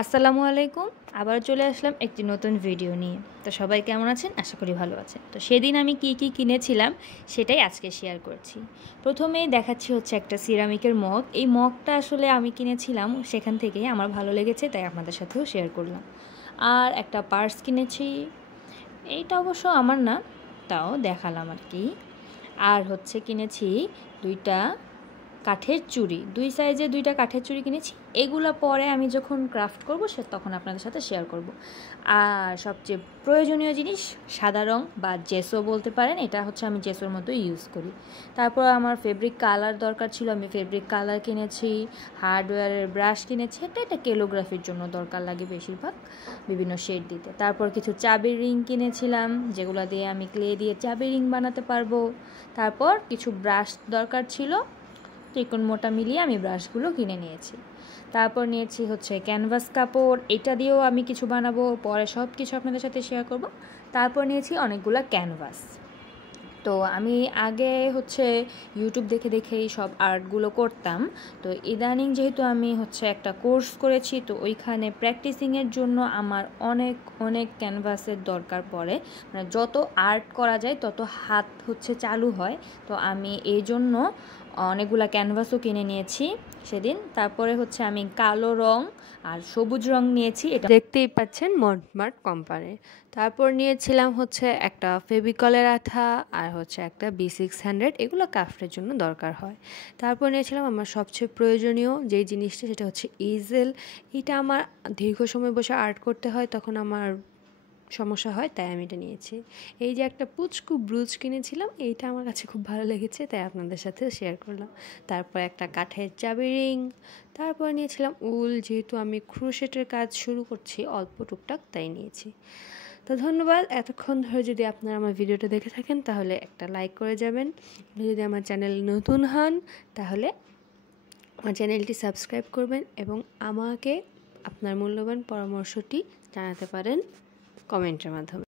আসসালামু আলাইকুম। আবার চলে আসলাম একটি নতুন ভিডিও নিয়ে। তো সবাই কেমন আছেন? আশা করি ভালো আছেন। তো সেদিন আমি কি কিনেছিলাম সেটাই আজকে শেয়ার করছি। প্রথমেই দেখাচ্ছি হচ্ছে একটা সিরামিকের মগ। এই মগটা আসলে আমি কিনেছিলাম সেখান থেকেই আমার ভালো লেগেছে, তাই আপনাদের সাথেও শেয়ার করলাম। আর একটা পার্স কিনেছি, এইটা অবশ্য আমার না, তাও দেখালাম আর কি। আর হচ্ছে কিনেছি দুইটা কাঠের চুড়ি, দুই সাইজে দুইটা কাঠের চুড়ি কিনেছি। এগুলো পরে আমি যখন ক্রাফট করব তখন আপনাদের সাথে শেয়ার করব। আর সবচেয়ে প্রয়োজনীয় জিনিস সাদা রং বা জেসো বলতে পারেন, এটা হচ্ছে আমি জেসোর মতো ইউজ করি। তারপর আমার ফেব্রিক কালার দরকার ছিল, আমি ফেব্রিক কালার কিনেছি। হার্ডওয়্যারের ব্রাশ কিনেছি, এটা ক্যালিগ্রাফির জন্য দরকার লাগে বেশিরভাগ, বিভিন্ন শেড দিতে। তারপর কিছু চাবির রিং কিনেছিলাম, যেগুলো দিয়ে আমি ক্লে দিয়ে চাবির রিং বানাতে পারবো। তারপর কিছু ব্রাশ দরকার ছিল, চিকন মোটা মিলিয়ে আমি ব্রাশগুলো কিনে নিয়েছি। তারপর নিয়েছি হচ্ছে ক্যানভাস কাপড়, এটা দিয়েও আমি কিছু বানাবো, পরে সব কিছু আপনাদের সাথে শেয়ার করব। তারপর নিয়েছি অনেকগুলো ক্যানভাস। তো আমি আগে হচ্ছে ইউটিউব দেখে দেখেই সব আর্টগুলো করতাম। তো ইদানিং যেহেতু আমি হচ্ছে একটা কোর্স করেছি, তো ওইখানে প্র্যাকটিসিংয়ের জন্য আমার অনেক অনেক ক্যানভাসের দরকার পড়ে। মানে যত আর্ট করা যায় তত হাত হচ্ছে চালু হয়। তো আমি এই জন্য অনেকগুলো ক্যানভাসও কিনে নিয়েছি সেদিন। তারপরে হচ্ছে আমি কালো রং আর সবুজ রং নিয়েছি, এটা দেখতেই পাচ্ছেন মডমার্ট কোম্পানির। তারপর নিয়েছিলাম হচ্ছে একটা ফেভিকলের আঠা আর হচ্ছে একটা B600, এগুলো ক্রাফটের জন্য দরকার হয়। তারপর নিয়েছিলাম আমার সবচেয়ে প্রয়োজনীয় যেই জিনিসটা, সেটা হচ্ছে ইজেল। এটা আমার দীর্ঘ সময় বসে আর্ট করতে হয়, তখন আমার সমস্যা হয়, তাই আমি এটা নিয়েছি। এই যে একটা পুচকু ব্রুচ কিনেছিলাম, এইটা আমার কাছে খুব ভালো লেগেছে, তাই আপনাদের সাথে শেয়ার করলাম। তারপর একটা কাঠের চাবি রিং। তারপর নিয়েছিলাম উল, যেহেতু আমি ক্রোশেটের কাজ শুরু করছি অল্প টুকটাক, তাই নিয়েছি। তো ধন্যবাদ এতক্ষণ ধরে। যদি আপনারা আমার ভিডিওটা দেখে থাকেন তাহলে একটা লাইক করে যাবেন। যদি আমার চ্যানেল নতুন হন তাহলে আমার চ্যানেলটি সাবস্ক্রাইব করবেন এবং আমাকে আপনার মূল্যবান পরামর্শটি জানাতে পারেন কমেন্টের মাধ্যমে।